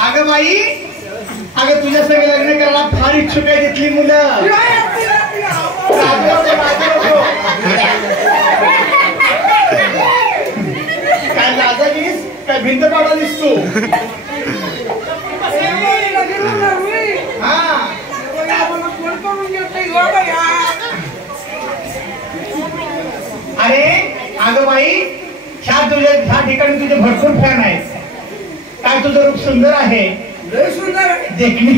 अगं बाई, अगं तुझ्या सगळं लग्न करायला फार इच्छुक आहे तिथली मुलं. काय लाजालीस काय भिंत पाडालीस तू? अरे अगं बाई, ह्या ठिकाणी तुझे भरपूर फॅन आहेत. काय तुझं रूप सुंदर आहे, सुंदर देखने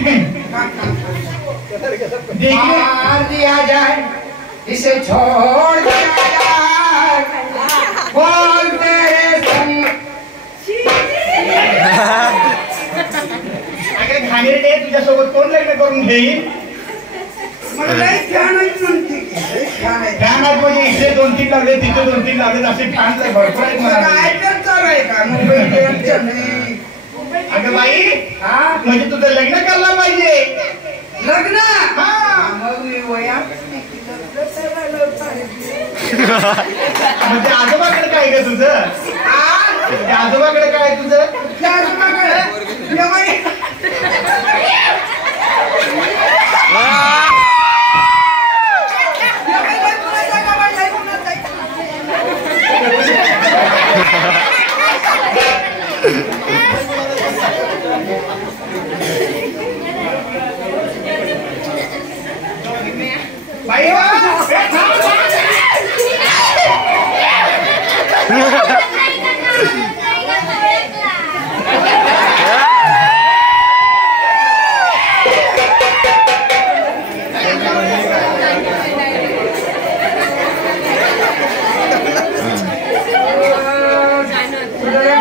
दिया जाए इसे छोड़ दिया जाए बोल तेरे संग. अगं घाणेरडे, तुझ्यासोबत कोण लग्न करून घेईल? फॅन आहेत म्हणजे इथे 2-3 लागले, तिथे 2-3 लागले, असे फॅन भरपूर आहेत. अगं बाई, म्हणजे तुझं लग्न करायला पाहिजे. लग्न? म्हणजे आजोबाकडे काय ग तुझं? आजोबाकडे काय तुझं?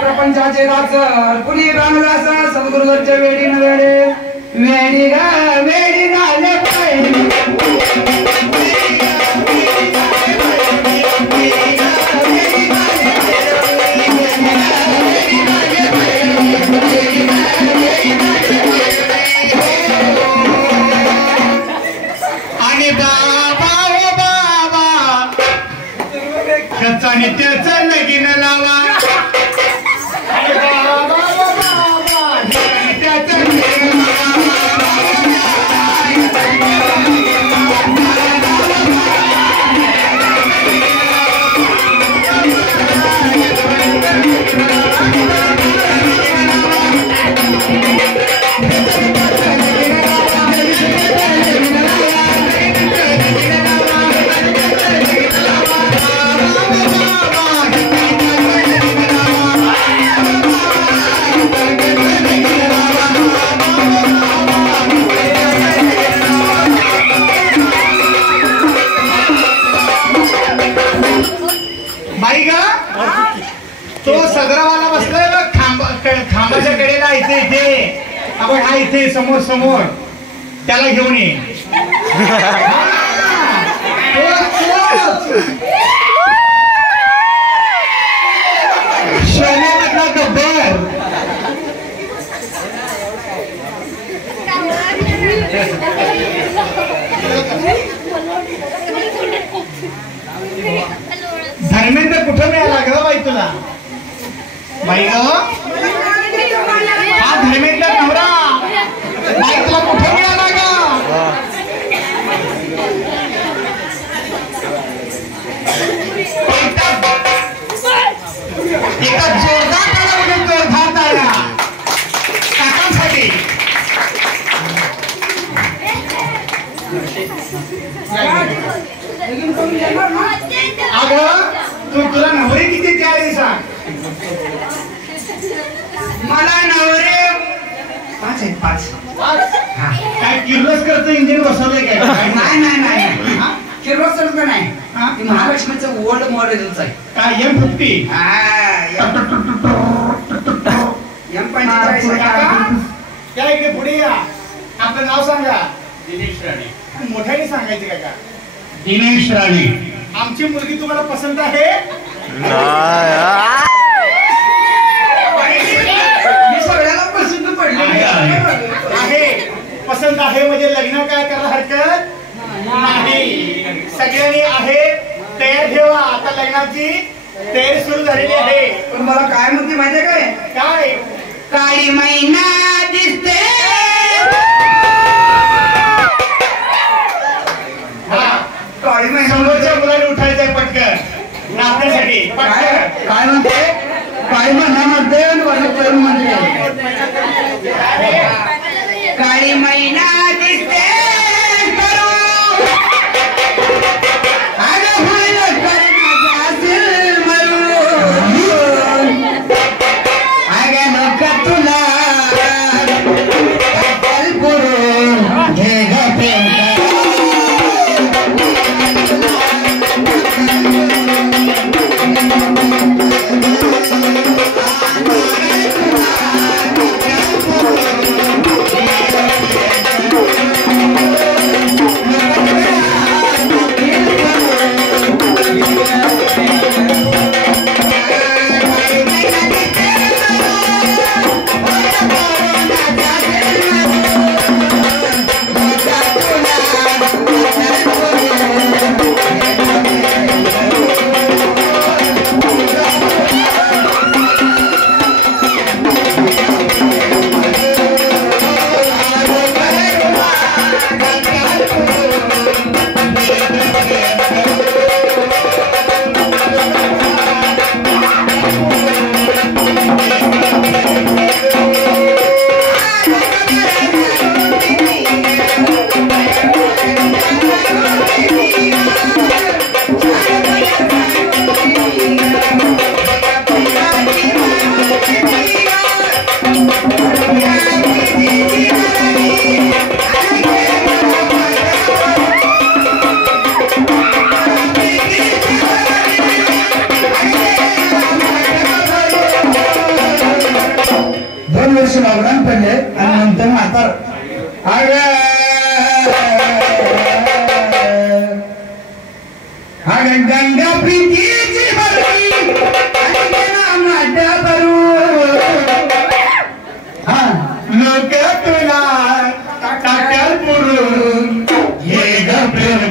प्रपंचाचे राजर पुणे रामदास सद्गुरुवरच्या वेडी न वेडे वेडी गा वेडी झाले पाहिजे. आणि बाबा ओ बाबा त्याचा नित्याचा लगीन लावा. तो सदरावाला बसलाय बघ खांबाच्या कडेला इथे आपण हा इथे समोर समोर त्याला घेऊन ये. शहरामधला गब्बर धर्मेंद्र कुठं मिळाला ग बाई तुला? बाई ग, हा धर्मेंद्र नवरा बाई तुला कुठं मिळाला ग? एका जोरदार टाळ्या म्हणजे जोरदार टाळ्या काकांसाठी. अगं तुला नवरे किती द्यायचे सांग? मला नवरे 5 आहेत. 5. काय किर्लोस्करचं इंजिन बसवलंय काय? नाही किर्लोस्करचं नाही, महालक्ष्मीचं ओल्ड मॉडेलच आहे. काय M50? M45. त्या इकडे पुढे या, आपलं नाव सांगा. दिनेश राणे. मोठ्याने सांगायचे काका. दिनेश राणे. आमची मुलगी तुम्हाला पसंत आहे? निमंत्रण आहे म्हणजे लग्न काय करायला हरकत नाही. सगळ्यांनी आहे तयार ठेवा. आता लग्नाची तयारी सुरू झालेली आहे. पण मला काय म्हणते माहितीये काय? काय? काळी मैना दिसते काळी मैना. समोरच्या मुलाने उठायचंय पटकन नाचण्यासाठी. काय म्हणते? काळी मैना म्हणते म्हणते काळी मैना दिसते गंगा प्रीतीची बरणी लोक तुला टाक्याल पुरून ये ग प्रेम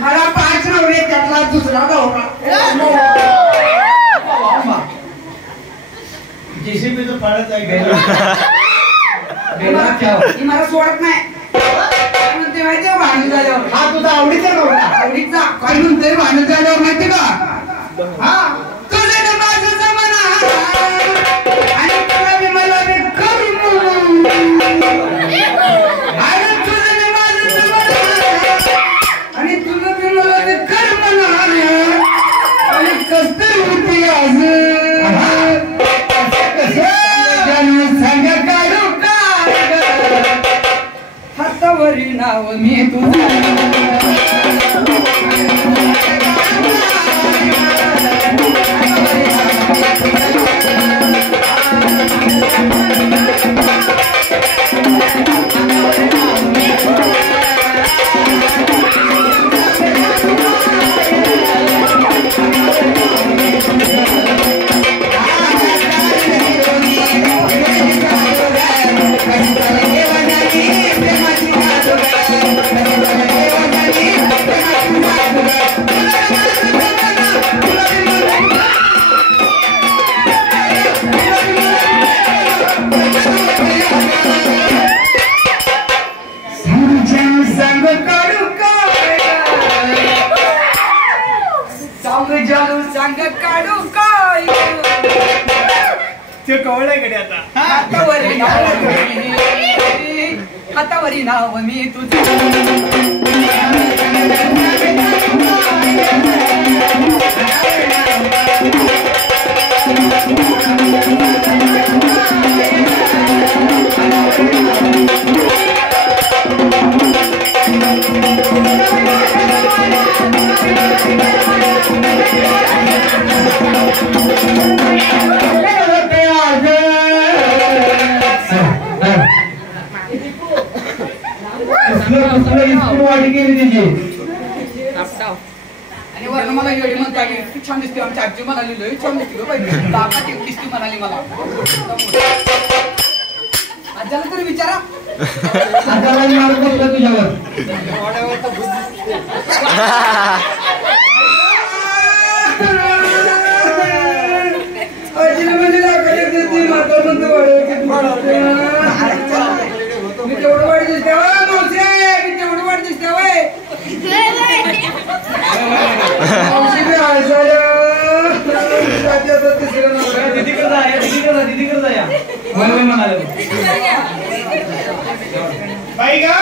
मला 5 नवरे त्यातला दुसरा जेसीबी तो फाडत आहे मला सोडत नाही म्हणते माहिती आहे भांडण झाल्यावर. हा तुझा आवडीचा नवरा. आवडीचा काय म्हणते भांडण झाल्यावर माहिती का? हा तुझे ना माझं जमाना आणि तुला मी मला बी करू अरे तुझं ना माझं जमाना आणि तुझं बी मला बी कर म्हणा आणि हातावरी नाव मी तुझं सांग काढू काय ते कवळ आहे कडे आता हातावरी नाव मी तुझं आणि वर्ण मला एवढी म्हणता की छान दिसते आमची आजी म्हणाली लय छान दिसते दिसती म्हणाली मला आज्याला तरी विचारा तुझ्यावर मी तेवढं वाईट दिसते मी तेवढं वाईट दिसते बाई का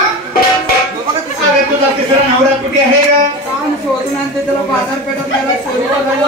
तुझा तिसरा नवरा कुठे आहे का शोधून आणते त्याला बाजारपेठात त्याला चोरी बघायला